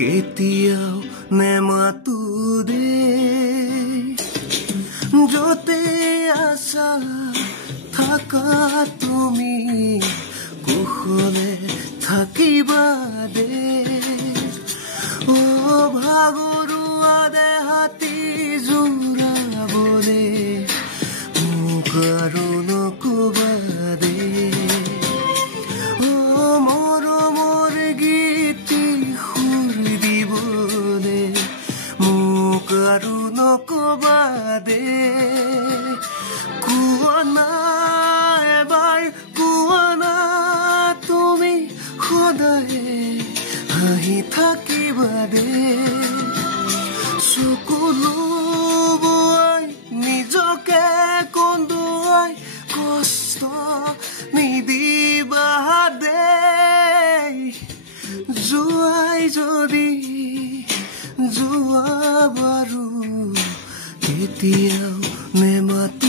কেতিয়াও নেমাতো দে যতে আছা থাকা তুমি কুশলে থাকিবা দে ও ভাগৰুৱা দেহাতি জোৰাবলে মোক আৰু নকবা দে ও মৰমৰ গীতি সুৰ দিবলে মোক আৰু নকবা দে কোৱানা এবাৰ কোৱানা তুমি সদায় হাঁহি থাকিবা দে চকুলো বোৱাই নিজকে কন্দুৱাই কষ্ট নিদিবা দে যোৱাই যদি যোৱা বাৰু কেতিয়াও নেমাত